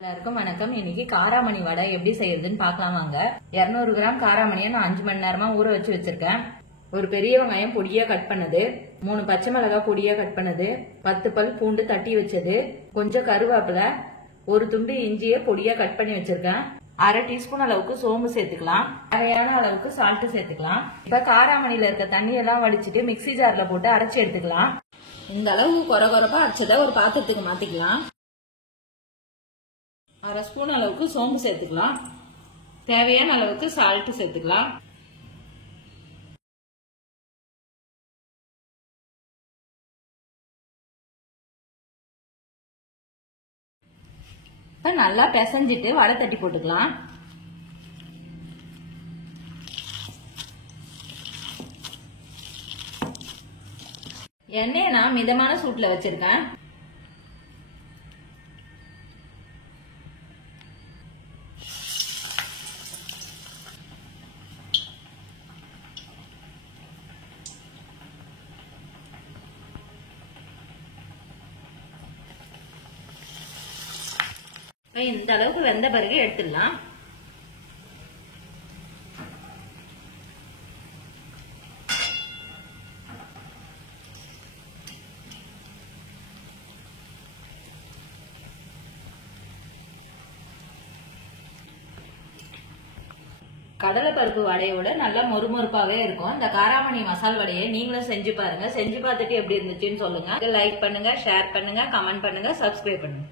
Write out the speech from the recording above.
எல்லாருக்கும் வணக்கம். இன்னைக்கு காராமணி வடை எப்படி செய்யறதுன்னு பார்க்கலாம் வாங்க. 200 கிராம் காராமணியை நான் 5 மணி நேரமா ஊற வச்சு வச்சிருக்கேன். ஒரு பெரிய வெங்காயம் பொடியா கட் பண்ணது, 3 பச்சை மிளகாய் பொடியா கட் பண்ணது, 10 பல் பூண்டு தட்டி வச்சது, கொஞ்சம் கருவேப்பிலை, ஒரு துண்டு இஞ்சியை பொடியா கட் பண்ணி வச்சிருக்கேன். 1/2 டீஸ்பூன் அளவுக்கு சோம்பு சேர்த்துக்கலாம். தேவையான அளவுக்கு சால்ட் சேர்த்துக்கலாம். இப்ப காராமணியில இருக்க தண்ணியெல்லாம் வடிச்சிட்டு மிக்ஸி ஜார்ல போட்டு அரைச்சி எடுத்துக்கலாம். இந்த அளவுக்கு கொரகொரப்பா அரைச்சதை ஒரு பாத்திரத்துக்கு மாத்திக்கலாம். 1/2 ஸ்பூன் அளவுக்கு சோம்பு சேர்த்துக்கலாம். தேவையான அளவுக்கு சால்ட் சேர்த்துக்கலாம். இப்ப நல்லா பிசைஞ்சிட்டு வடை தட்டி போட்டுக்கலாம். எண்ணெயை நான் மிதமான சூட்ல வச்சிருக்கேன். இந்த அளவுக்கு வெந்த பிறகு எடுத்துடலாம். கடலைப்பருப்பு வடையோட நல்லா மொறுமொறுப்பாவே இருக்கும். இந்த காராமணி மசால் வடையை நீங்களும் செஞ்சு பாருங்க. செஞ்சு பார்த்துட்டு எப்படி இருந்துச்சுன்னு சொல்லுங்க. லைக் பண்ணுங்க, ஷேர் பண்ணுங்க, கமெண்ட் பண்ணுங்க, சப்ஸ்கிரைப் பண்ணுங்க.